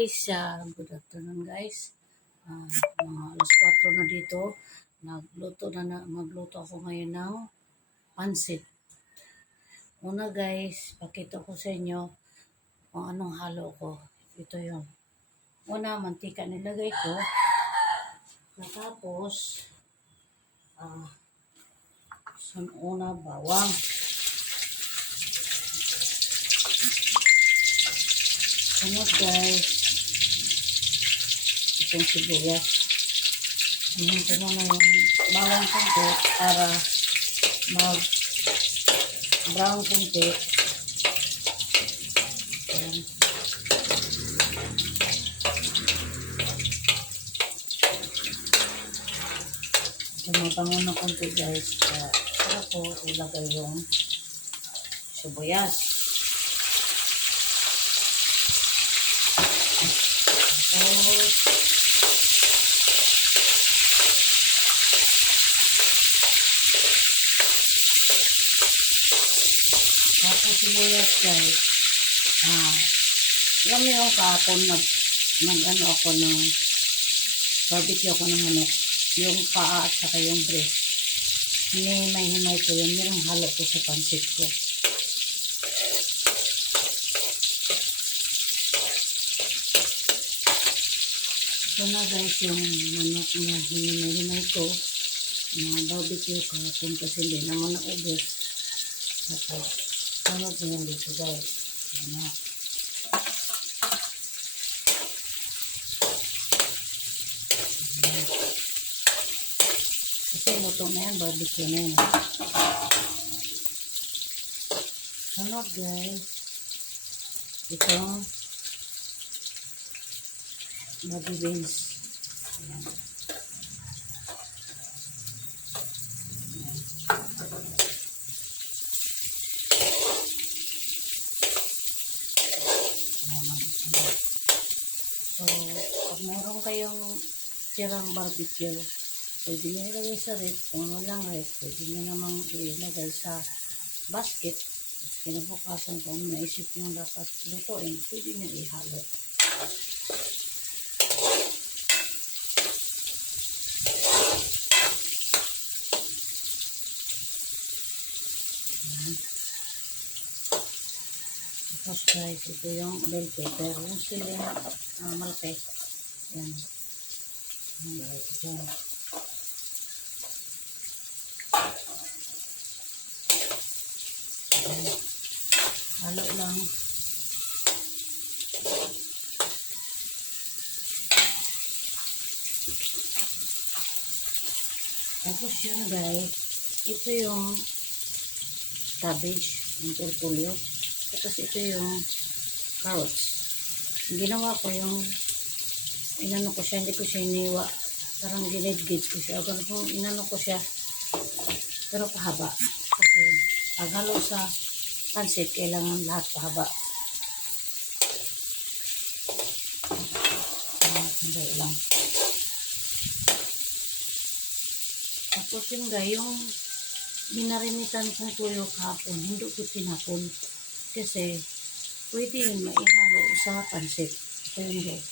guys, good afternoon guys. Mga alas 4 na dito. Magluto ako ngayon ng pansit. Una guys, pakita ko sa inyo kung anong halo ko. Ito yung una, mantika nilagay ko. Tapos, una bawang. Sunod guys, itong sibuyas. Ayan ko na yung bawang konti para mag-brown konti. Ayan. Tumatango na konti guys. Saka ko ilagay yung sibuyas. Tapos sibuyas guys, alam niyo yung kahapon nag-ano ako ng barbecue ako ng manok, yung paa at saka yung breast. Himay ko yun, yung halo ko sa pansit ko. Ito na guys yung manok na himay ko na barbecue kahapon kasi hindi naman na-ubos. Tapos sunod na yan dito guys. Ayan na. Kasi luto na yan, barbecue na yan. Sunod guys, itong baby beans. Ayan. So, pag meron kayong tirang barbecue, pwede nyo ilagay sa rep. Kung walang rep, pwede nyo namang ilagay sa basket. At kinabukasan kung naisip nyo dapat lutuin, pwede nyo ihalo. Tapos guys, ito yung bell pepper. Yung sili na malaki. Yan. Yan guys, ito. Halo lang. Tapos yun guys, ito yung cabbage, yung repolyo. Tapos ito yung carrots. Ginawa ko yung inano ko siya, hindi ko siya iniwa. Parang ginid-gid ko siya. Kung inano ko siya, pero pahaba. Kasi paghalo sa pansit, kailangan lahat pahaba. Hindi lang. Tapos yun guys, yung binarimitan kong tuyo kahapon, hindi ko tinapon. Kasi pwede yun maihalo sa pansit. Ito yun guys.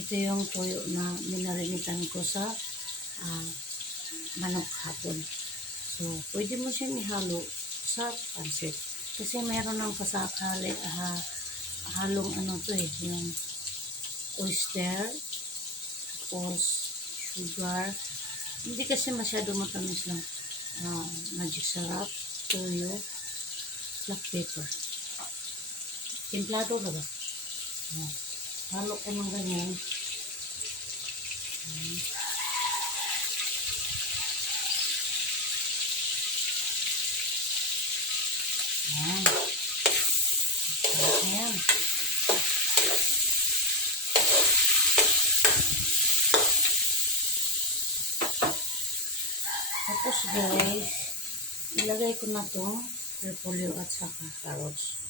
Ito yung tuyo na binarimitan ko sa manok kahapon. So, pwede mo siyang ihalo sa pansit. Kasi mayroon ng pasakali, halong ano to eh, yung oyster, tapos sugar. Hindi kasi masyado matamis lang. Magic syrup, toyo, black pepper. Timplado ba ba? Halo ko ng ganyan. Ayan. Ayan. Tapos guys, ilagay ko na to repolyo at saka carrots.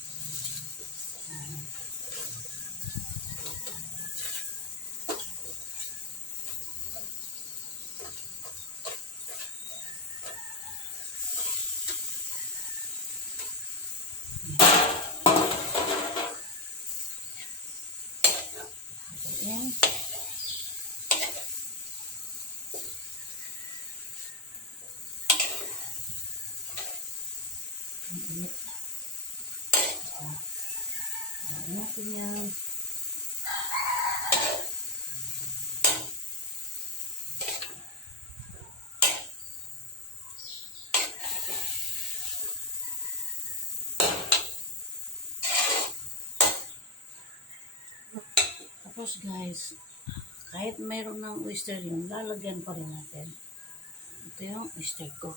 in. Init. Natin yan. Tapos guys, kahit mayroon ng oyster yun, lalagyan pa rin natin. Ito yung oyster ko.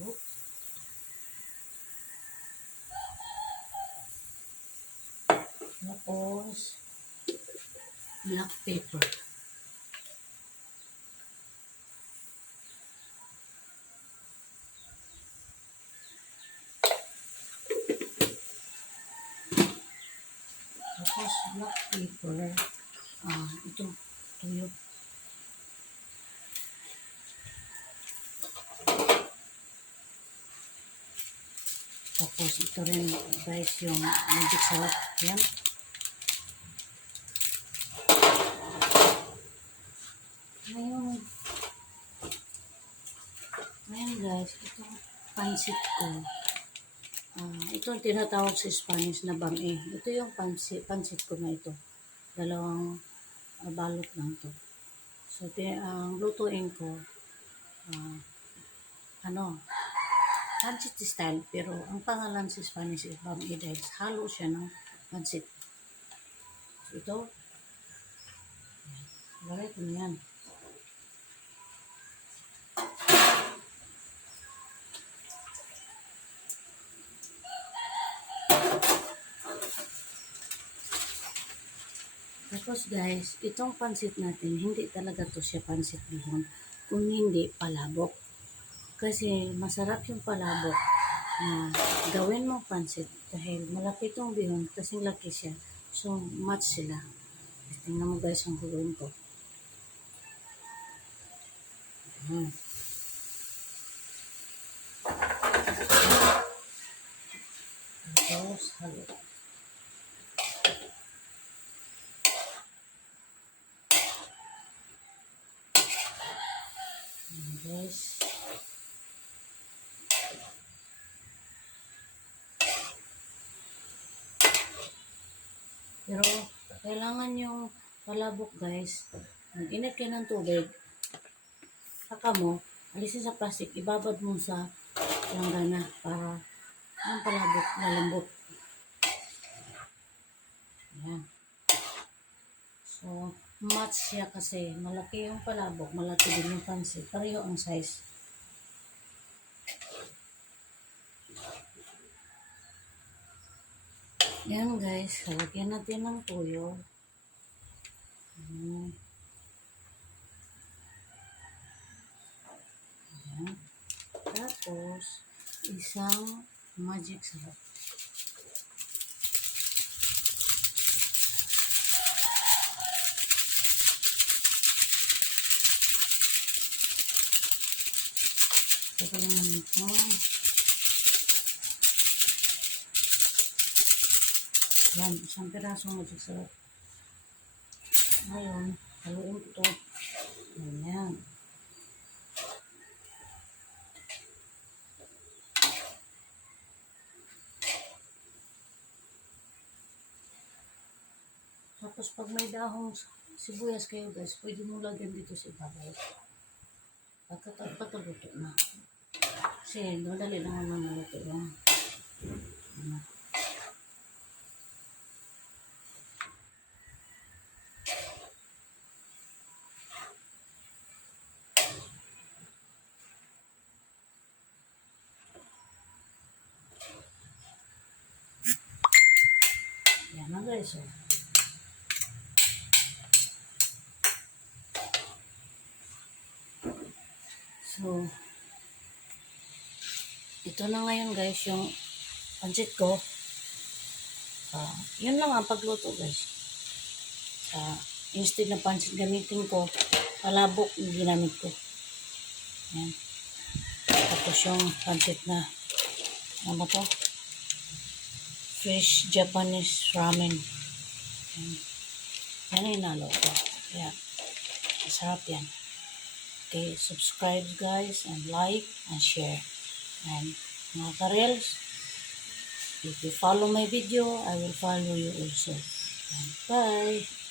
Oops. Tapos, black pepper. Tapos, black pepper. Ito, tuyo. Tapos, ito rin, guys, yung magic sarap. Yan. Ngayon guys, ito pansit ko. Ito ang tinatawag sa Spanish na bang-e. Ito yung pansit ko na ito. Dalawang balot lang to. So, ang lutuin ko, pansit style, pero ang pangalan sa Spanish is bang-e dahil halo siya ng pansit. So, ito, lagay ko na yan. Tapos guys, itong pansit natin, hindi talaga to siya pansit bihon, kung hindi palabok. Kasi masarap yung palabok na gawin mo pansit dahil malaki itong bihon, kasing laki siya. So, match sila. Tingnan mo guys ang gawin ko. Tapos, halo. Guys. Pero, kailangan yung palabok guys. Mag-init kayo ng tubig. Saka mo, alisin sa plastic, ibabad mo sa langgana para ang palabok malambot. Ayan. So, match siya kasi malaki yung palabok, malaki din yung pansit. Pareho ang size. Yan guys, lagyan natin ng tuyo. Ayan. Tapos, isang magic sarap. Saka lang ito. Yan, isang pirasong magic sarap. Ngayon, haluin ko ito. Ayan. Tapos pag may dahong sibuyas kayo guys, pwede mo lagyan dito sa ibabaw. Pagkataluto na. Kasi madali lang naman naluto yan. Yan na guys. So, ito na ngayon guys yung pansit ko. Yun lang ang pagluto guys. Instead na pansit gamitin ko, palabok yung ginamit ko. Yan. Tapos yung pansit na, ano to? fish Japanese ramen. Yan ang inalo ko. Yan. Masarap yan. Okay, subscribe guys, and like, and share. And mga ka-reels, if you follow my video, I will follow you also. And bye!